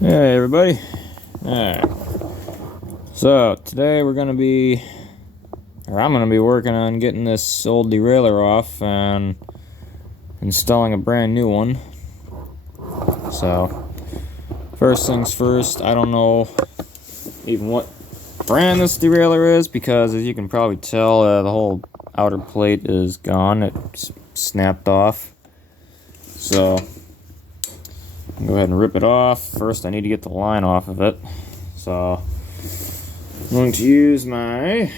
Hey everybody. Alright. So today I'm gonna be working on getting this old derailleur off and installing a brand new one. So first things first, I don't know even what brand this derailleur is because as you can probably tell, the whole outer plate is gone. It's snapped off. So go ahead and rip it off. First I need to get the line off of it. So I'm going to use my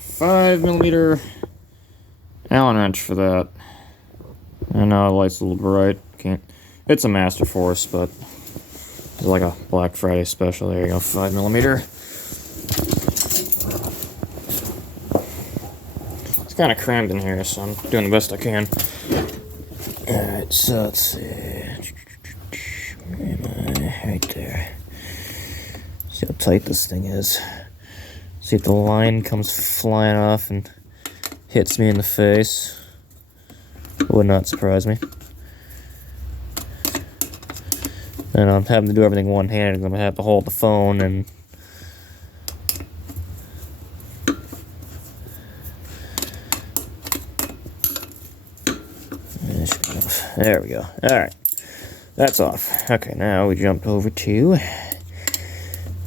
5mm Allen wrench for that. I know the light's a little bright. It's a Master Force, but it's like a Black Friday special. There you go, 5mm. It's kind of crammed in here, so I'm doing the best I can. Alright, so let's see. Where am I? Right there. See how tight this thing is. See if the line comes flying off and hits me in the face. Would not surprise me. And I'm having to do everything one-handed because I'm going to have to hold the phone and there we go. Alright. That's off. Okay, now we jumped over to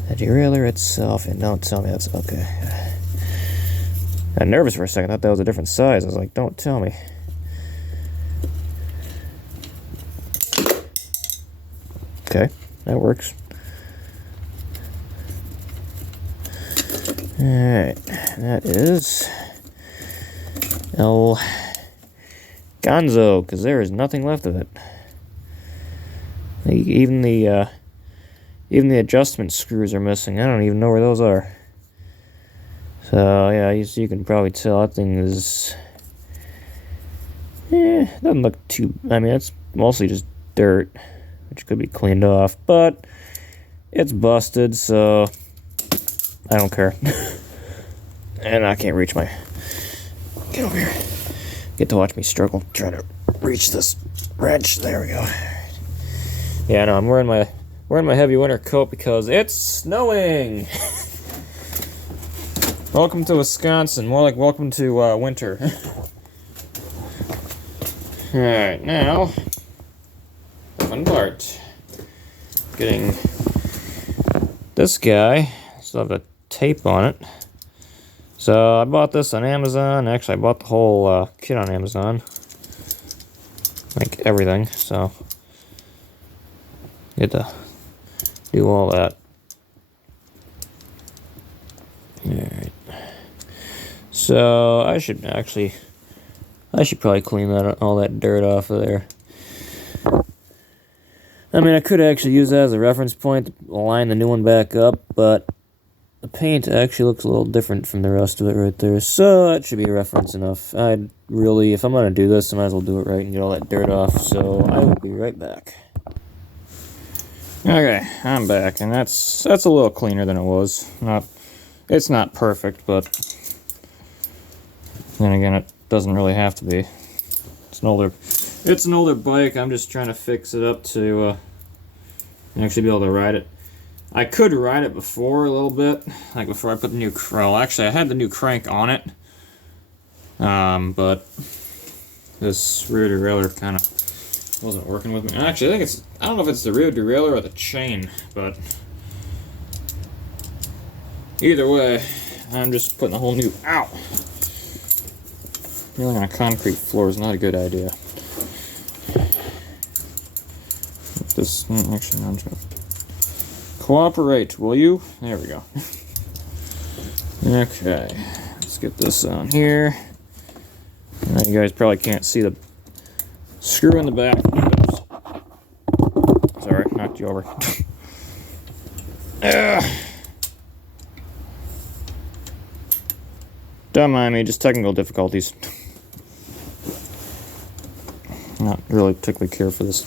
the derailleur itself, and don't tell me that's okay. I got nervous for a second. I thought that was a different size. I was like, don't tell me. Okay, that works. Alright, that is El Gonzo, because there is nothing left of it. Even the adjustment screws are missing. I don't even know where those are. So yeah, you can probably tell that thing is doesn't look too. I mean, it's mostly just dirt, which could be cleaned off, but it's busted, so I don't care. And I can't reach my. Get over here. Get to watch me struggle trying to reach this wrench. There we go. Yeah, no, I'm wearing my heavy winter coat because it's snowing. Welcome to Wisconsin. More like welcome to winter. All right, now fun part. Getting this guy. Still have the tape on it. So I bought this on Amazon. Actually, I bought the whole kit on Amazon. Like everything. So get to do all that. Alright. So I should probably clean all that dirt off of there. I mean, I could actually use that as a reference point to line the new one back up, but the paint actually looks a little different from the rest of it right there, so that should be reference enough. If I'm going to do this, I might as well do it right and get all that dirt off, so I will be right back. Okay, I'm back, and that's a little cleaner than it was. It's not perfect, but then again, it doesn't really have to be. It's an older bike. I'm just trying to fix it up to actually be able to ride it. I could ride it before a little bit, like before I put the new well, actually I had the new crank on it, but this rear derailleur kind of wasn't working with me. Actually, I don't know if it's the rear derailleur or the chain, but either way, I'm just putting a whole new, ow! Kneeling on a concrete floor is not a good idea. Actually, no, I'm just gonna cooperate, will you? There we go. Okay, let's get this on here. Now you guys probably can't see the screw in the back. Oops. Sorry, knocked you over. Don't mind me, just technical difficulties. Not really particularly care for this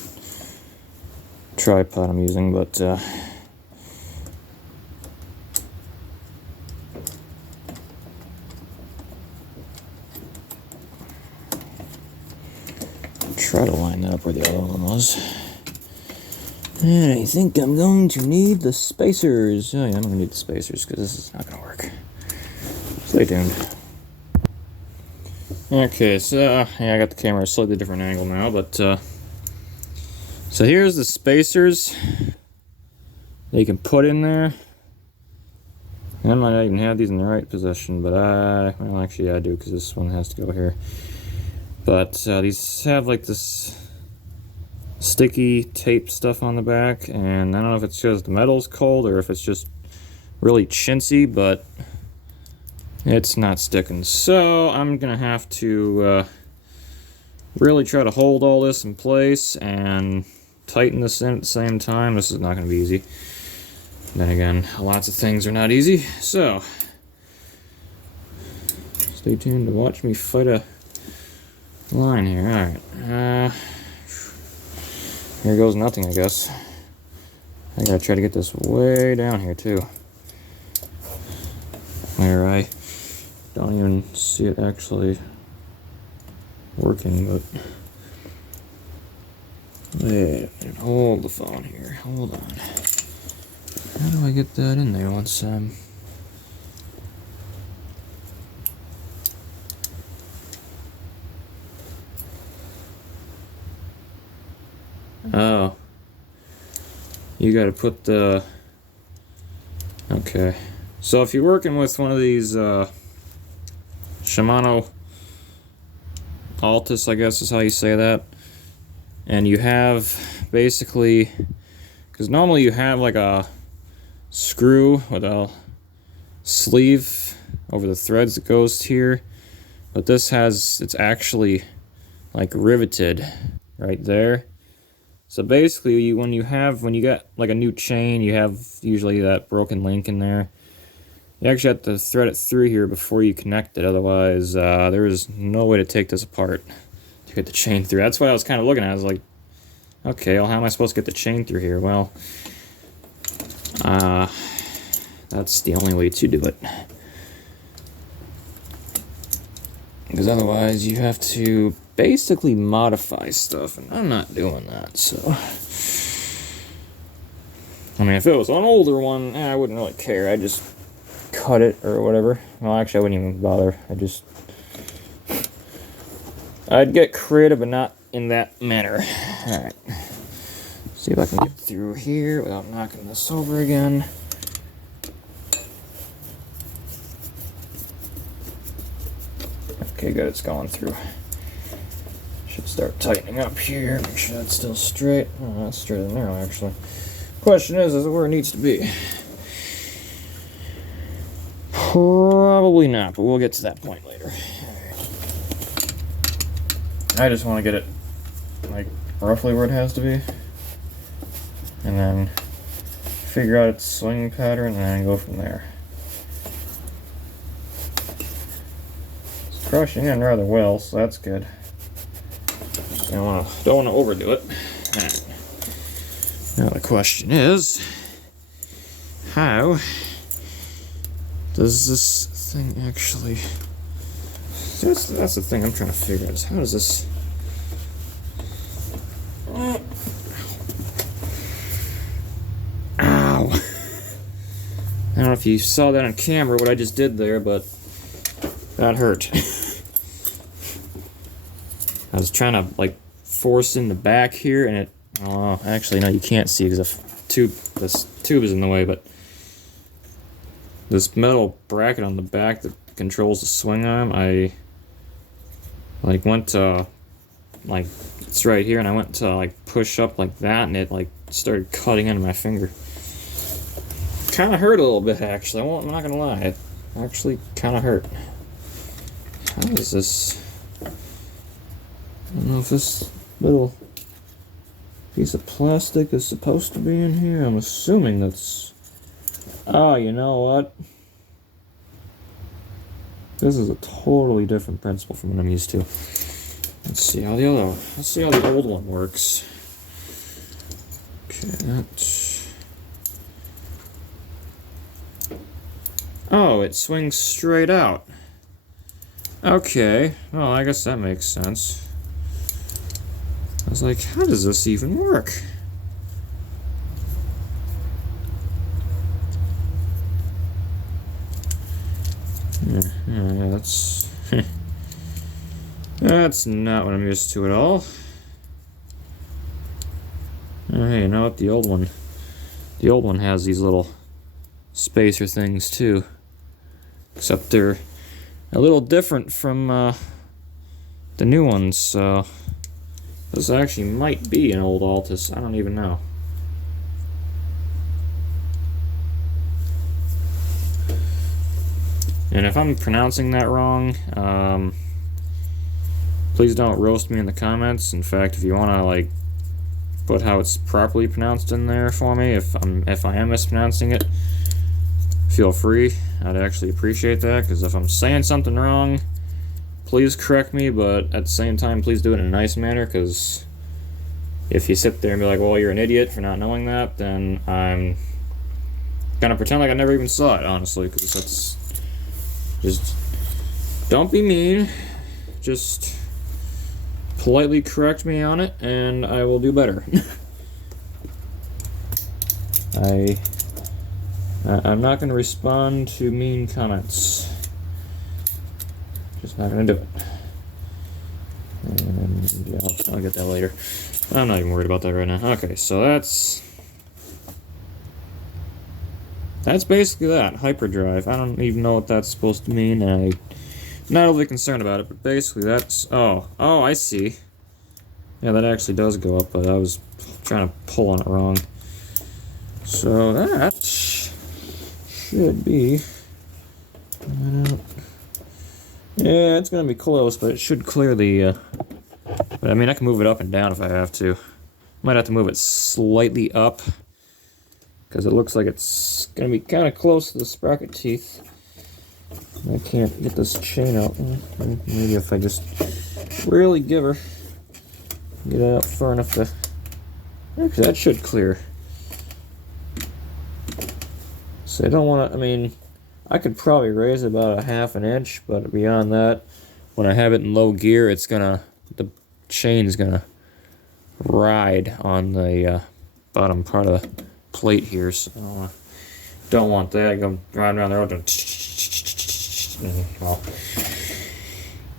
tripod I'm using, but try to line that up where the other one was. And I think I'm going to need the spacers. Oh yeah, I'm gonna need the spacers because this is not gonna work. Stay tuned. Okay, so yeah, I got the camera at a slightly different angle now, but so here's the spacers that you can put in there. I might not even have these in the right position, but well, actually I do because this one has to go here. But these have like this sticky tape stuff on the back, and I don't know if it's because the metal's cold or if it's just really chintzy, but it's not sticking. So I'm gonna have to really try to hold all this in place and tighten this in at the same time. This is not gonna be easy. Then again, lots of things are not easy, so stay tuned to watch me fight a line here. Alright, here goes nothing, I guess. I gotta try to get this way down here too, where I don't even see it actually working, but wait, hold the phone here, hold on. How do I get that in there once oh, you gotta put the, okay, so if you're working with one of these Shimano Altus, I guess is how you say that, and you have basically, because normally you have like a screw with a sleeve over the threads that goes here, but this has, it's actually like riveted right there. So basically when you get like a new chain, you have usually that broken link in there. You actually have to thread it through here before you connect it, otherwise there is no way to take this apart to get the chain through. That's what I was kind of looking at. I was like, okay, well, how am I supposed to get the chain through here? Well, that's the only way to do it. Because otherwise you have to basically modify stuff, and I'm not doing that, so. I mean, if it was an older one, I wouldn't really care. I'd just cut it or whatever. Well, actually, I wouldn't even bother. I'd get creative, but not in that manner. Alright. See if I can get through here without knocking this over again. Okay, good, it's going through. Should start tightening up here, make sure that's still straight. Oh, that's straight and narrow, actually. Question is it where it needs to be? Probably not, but we'll get to that point later. I just want to get it, like, roughly where it has to be. And then figure out its swing pattern and then go from there. It's crushing in rather well, so that's good. Don't want to overdo it. Right. Now the question is, how does this thing actually? That's the thing I'm trying to figure out. Is how does this? Ow! I don't know if you saw that on camera what I just did there, but that hurt. I was trying to like force in the back here, and it. Oh, actually, no, you can't see because this tube is in the way. But this metal bracket on the back that controls the swing arm, I like went to like it's right here, and I went to like push up like that, and it like started cutting into my finger. Kind of hurt a little bit, actually. I'm not gonna lie, it actually kind of hurt. How is this? I don't know if this little piece of plastic is supposed to be in here. I'm assuming that's... Oh, you know what? This is a totally different principle from what I'm used to. Let's see how the old one works. Okay, that... Oh, it swings straight out. Okay, well, I guess that makes sense. I was like, how does this even work? Yeah, that's that's not what I'm used to at all. Oh, hey, you know what? The old one has these little spacer things too, except they're a little different from the new ones. So this actually might be an old Altus. I don't even know. And if I'm pronouncing that wrong, please don't roast me in the comments. In fact, if you want to like put how it's properly pronounced in there for me, if I am mispronouncing it, feel free. I'd actually appreciate that, because if I'm saying something wrong, please correct me, but at the same time, please do it in a nice manner, because if you sit there and be like, well, you're an idiot for not knowing that, then I'm gonna pretend like I never even saw it, honestly, because that's just, don't be mean, just politely correct me on it, and I will do better. I'm not going to respond to mean comments. Just not going to do it. And yeah, I'll get that later. I'm not even worried about that right now. Okay, so that's basically that. Hyperdrive. I don't even know what that's supposed to mean. I'm not overly concerned about it, but basically that's... Oh, I see. Yeah, that actually does go up, but I was trying to pull on it wrong. So that should be... Yeah, it's gonna be close, but it should clear the... But I mean, I can move it up and down if I have to. Might have to move it slightly up, because it looks like it's gonna be kind of close to the sprocket teeth. I can't get this chain out. Maybe if I just really give her, get it out far enough to... Actually, that should clear. So I don't want to... I mean, I could probably raise it about a ½ inch, but beyond that, when I have it in low gear, it's gonna... The chain's gonna ride on the bottom part of the plate here, so don't want that. Go riding around the road. Well,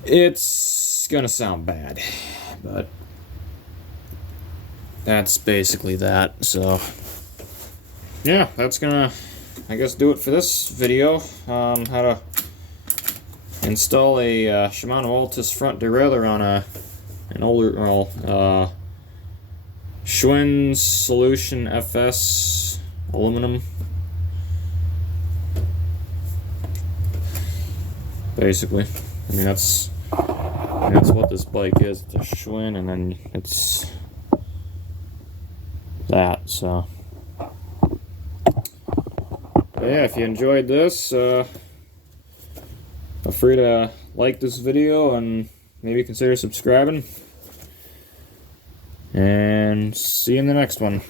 it's gonna sound bad, but that's basically that. So yeah, that's gonna, I guess, do it for this video. How to install a Shimano Altus front derailleur on an older, Schwinn Solution FS aluminum. Basically, I mean that's what this bike is. It's a Schwinn, and then it's that. So, but yeah, if you enjoyed this, feel free to like this video and maybe consider subscribing. And see you in the next one.